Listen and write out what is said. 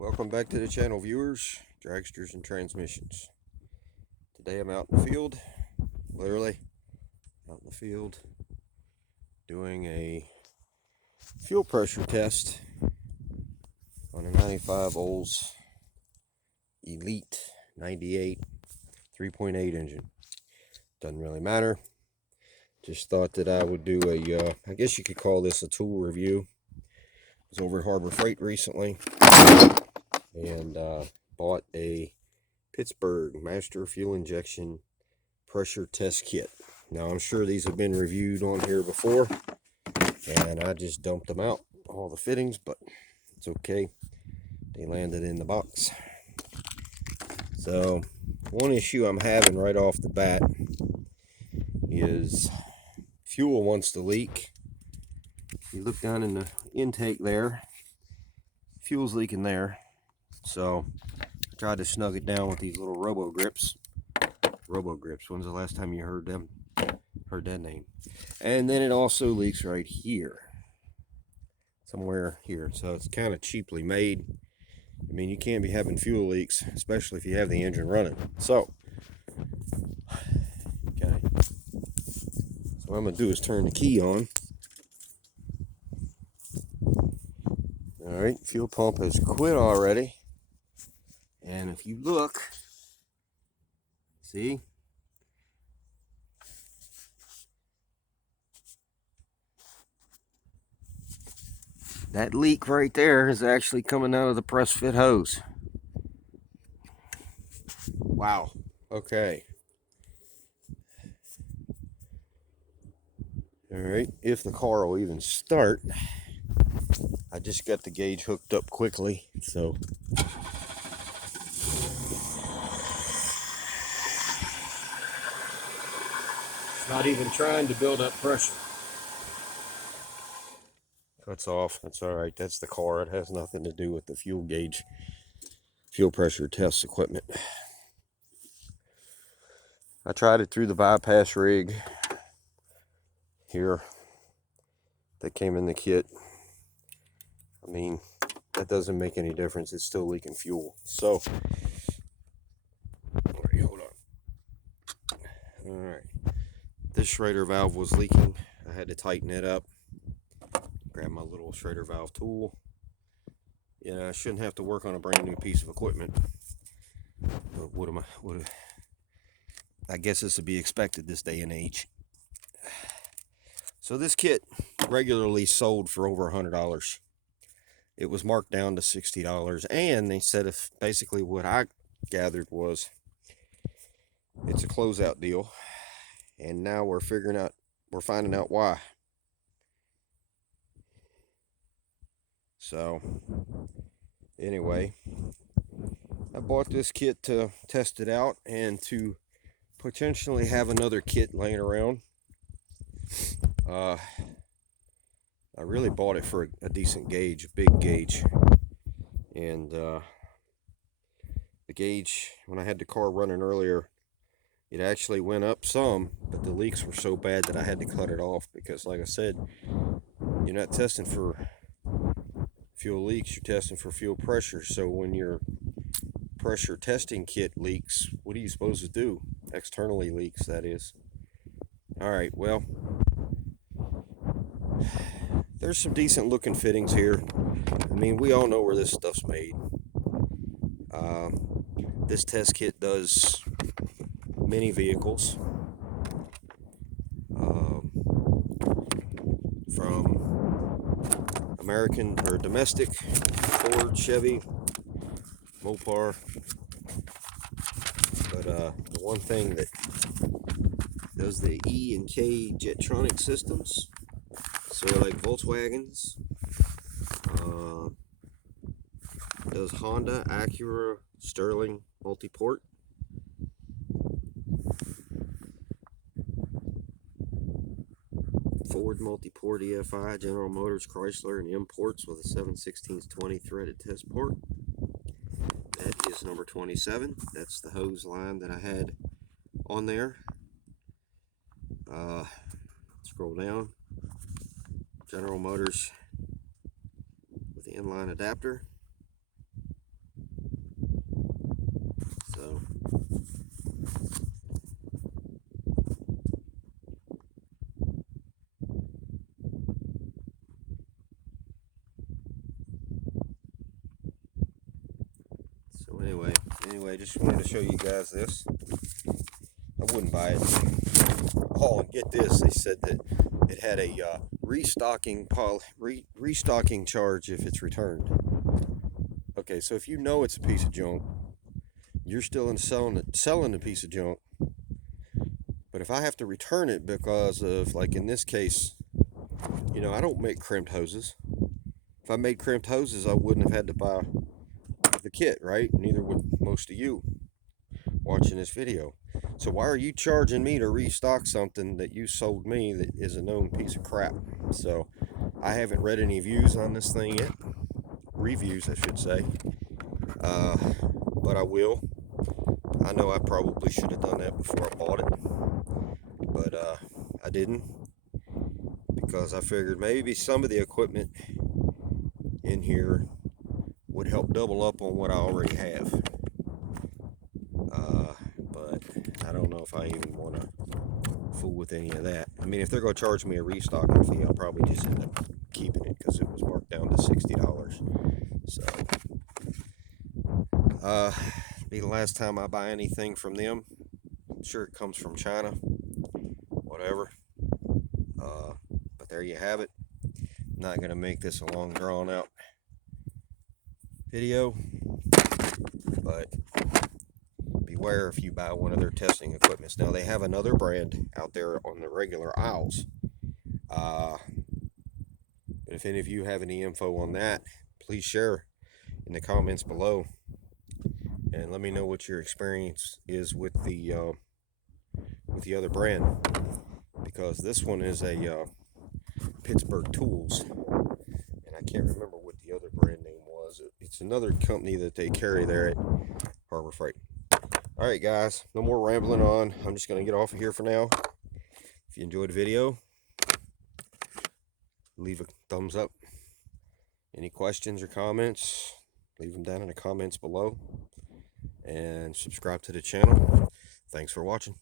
Welcome back to the channel, viewers, dragsters and transmissions. Today I'm out in the field, literally out in the field, doing a fuel pressure test on a 95 Olds Elite 98 3.8 engine. Doesn't really matter. Just thought that I would do a, I guess you could call this a tool review. I was over at Harbor Freight recently and bought a Pittsburgh Master Fuel Injection Pressure Test Kit. Now I'm sure these have been reviewed on here before, and I just dumped them out, all the fittings, but it's okay. They landed in the box. So one issue I'm having right off the bat is fuel wants to leak. You look down in the intake there, fuel's leaking there. So I tried to snug it down with these little robo grips. When's the last time you heard that name? And then it also leaks right here, somewhere here. So it's kind of cheaply made. I mean, you can't be having fuel leaks, especially if you have the engine running. So okay, so what I'm gonna do is turn the key on. All right, fuel pump has quit already, and if you look, see, that leak right there is actually coming out of the press fit hose. Wow. Okay. All right, if the car will even start. I just got the gauge hooked up quickly, so it's not even trying to build up pressure. Cuts off. That's all right. That's the car. It has nothing to do with the fuel gauge, fuel pressure test equipment. I tried it through the bypass rig here that came in the kit. I mean, that doesn't make any difference. It's still leaking fuel. So, all right, hold on. All right, this Schrader valve was leaking. I had to tighten it up. Grab my little Schrader valve tool. Yeah, I shouldn't have to work on a brand new piece of equipment. But I guess this would be expected this day and age. So this kit regularly sold for over $100. It was marked down to $60, and they said if basically what I gathered was it's a closeout deal, and now we're finding out why. So anyway, I bought this kit to test it out and to potentially have another kit laying around. I really bought it for a decent gauge, a big gauge, and the gauge, when I had the car running earlier, it actually went up some, but the leaks were so bad that I had to cut it off because, like I said, you're not testing for fuel leaks, you're testing for fuel pressure. So when your pressure testing kit leaks, what are you supposed to do? Externally leaks, that is. All right, well, there's some decent looking fittings here. I mean, we all know where this stuff's made. This test kit does many vehicles, from American or domestic, Ford, Chevy, Mopar. But the one thing that does the E and K Jetronic systems, so like Volkswagens, does Honda, Acura, Sterling multi-port. Ford multi-port EFI, General Motors, Chrysler, and imports with a 7/16 threaded test port. That is number 27. That's the hose line that I had on there. Scroll down. General Motors with the inline adapter. So anyway, just wanted to show you guys this. I wouldn't buy it. Oh, and get this, they said that it had a restocking charge if it's returned. Okay, so if you know it's a piece of junk, you're still selling a piece of junk. But if I have to return it because of, like in this case, I don't make crimped hoses. If I made crimped hoses, I wouldn't have had to buy the kit, right? Neither would most of you watching this video. So why are you charging me to restock something that you sold me that is a known piece of crap? So I haven't read any views on this thing yet. Reviews, I should say. But I will. I know I probably should have done that before I bought it. But I didn't. Because I figured maybe some of the equipment in here would help double up on what I already have. But I don't know if I even want to fool with any of that. I mean, if they're going to charge me a restocking fee, I'll probably just end up keeping it because it was marked down to $60. So, be the last time I buy anything from them. Sure, it comes from China, whatever. But there you have it. I'm not going to make this a long, drawn-out video, but beware if you buy one of their testing equipments. Now, they have another brand out there on the regular aisles. But if any of you have any info on that, please share in the comments below. And let me know what your experience is with the other brand. Because this one is a Pittsburgh Tools. And I can't remember what the other brand name was. It's another company that they carry there at Harbor Freight. Alright guys, no more rambling on. I'm just going to get off of here for now. If you enjoyed the video, leave a thumbs up. Any questions or comments, leave them down in the comments below. And subscribe to the channel. Thanks for watching.